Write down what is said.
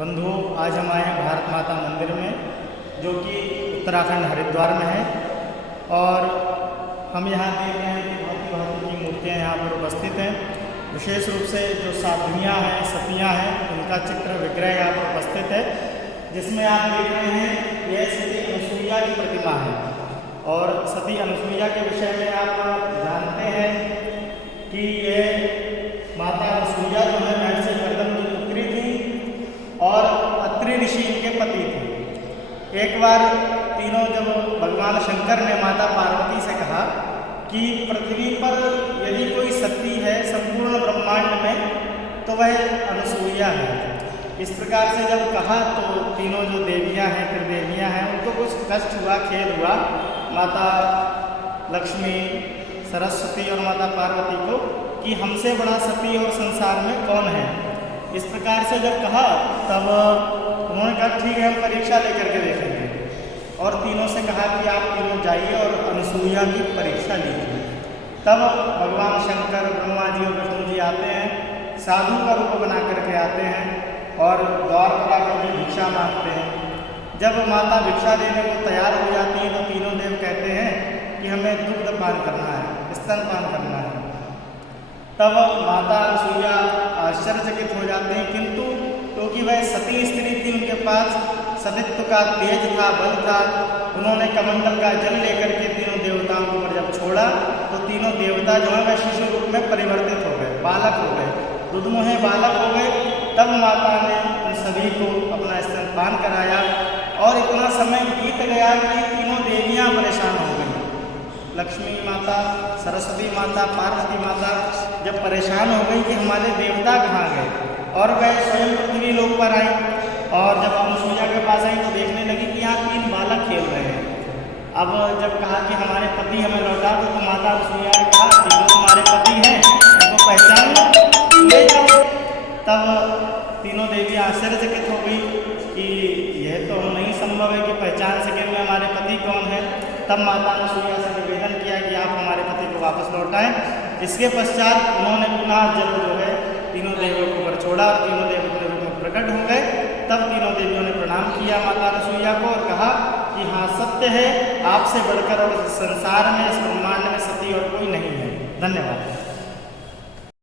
बंधुओं, आज हम आए हैं भारत माता मंदिर में, जो कि उत्तराखंड हरिद्वार में है। और हम यहाँ देख रहे हैं कि भांति भांति की मूर्तियाँ यहाँ पर उपस्थित हैं। विशेष रूप से जो साध्वियाँ हैं, सतियाँ हैं, उनका चित्र विग्रह यहाँ पर उपस्थित है, जिसमें आप देख रहे हैं यह सती अनुसुईया की प्रतिमा है। और सती अनुसुईया के विषय में आप जानते हैं कि यह माता अनुसुईया जो है महर्षि कर्दम की पुत्री थी और अत्रि ऋषि के पति थे। एक बार तीनों जब भगवान शंकर ने माता पार्वती से कहा कि पृथ्वी पर यदि कोई सती है संपूर्ण ब्रह्मांड में तो वह अनुसुईया है। इस प्रकार से जब कहा तो तीनों जो देवियां हैं, त्रिदेवियां हैं, उनको कुछ कष्ट हुआ, खेद हुआ माता लक्ष्मी, सरस्वती और माता पार्वती को कि हमसे बड़ा सती और संसार में कौन है। इस प्रकार से जब कहा तब उन्होंने कहा ठीक है, हम परीक्षा लेकर के देखेंगे। और तीनों से कहा कि आप तीनों जाइए और अनुसुईया की परीक्षा लीजिए। तब भगवान शंकर, ब्रह्मा जी और विष्णु जी आते हैं, साधु का रूप बना करके आते हैं और द्वार पर आकर के भिक्षा मांगते हैं। जब माता भिक्षा देने को तैयार हो जाती है तो तीनों देव कहते हैं कि हमें दुग्ध पान करना है, स्तन पान करना है। तब माता अनुसुईया आश्चर्यचकित हो जाते हैं, किंतु क्योंकि वह सती स्त्री थी, उनके पास सतित्व का तेज था, बल था, उन्होंने कमंडल का जल लेकर के तीनों देवताओं को ऊपर जब छोड़ा तो तीनों देवता जो है वह शिशु रूप में परिवर्तित हो गए, बालक हो गए, दुधमुहे बालक हो गए। तब माता ने उन सभी को अपना स्तनपान कराया और इतना समय बीत गया कि तीनों देवियाँ परेशान हो गई। लक्ष्मी माता, सरस्वती माता, पार्वती माता जब परेशान हो गई कि हमारे देवता कहाँ गए, और वह स्वयं पृथ्वी लोक पर आई और जब अनुसुईया के पास आई तो देखने लगी कि यहाँ तीन बालक खेल रहे हैं। अब जब कहा कि हमारे पति हमें लौटा दो तो माता अनुसुईया ने कहा कि जो तुम्हारे पति हैं उनको पहचान लो, ले जाओ। तब तीनों देवी आश्चर्यचकित हो गई कि यह तो नहीं संभव है कि पहचान सकेंगे हमारे पति कौन है। तब माता अनुसुईया से निवेदन किया कि आप हमारे पति को वापस लौटाएं। इसके पश्चात उन्होंने पुनः जल जो है तीनों देवियों को ऊपर छोड़ा और तीनों देव अपने रूप में प्रकट हो गए। तब तीनों देवियों ने प्रणाम किया माता अनुसुईया को और कहा कि हाँ, सत्य है, आपसे बढ़कर और संसार में, इस ब्रह्मांड में सती और कोई नहीं है। धन्यवाद।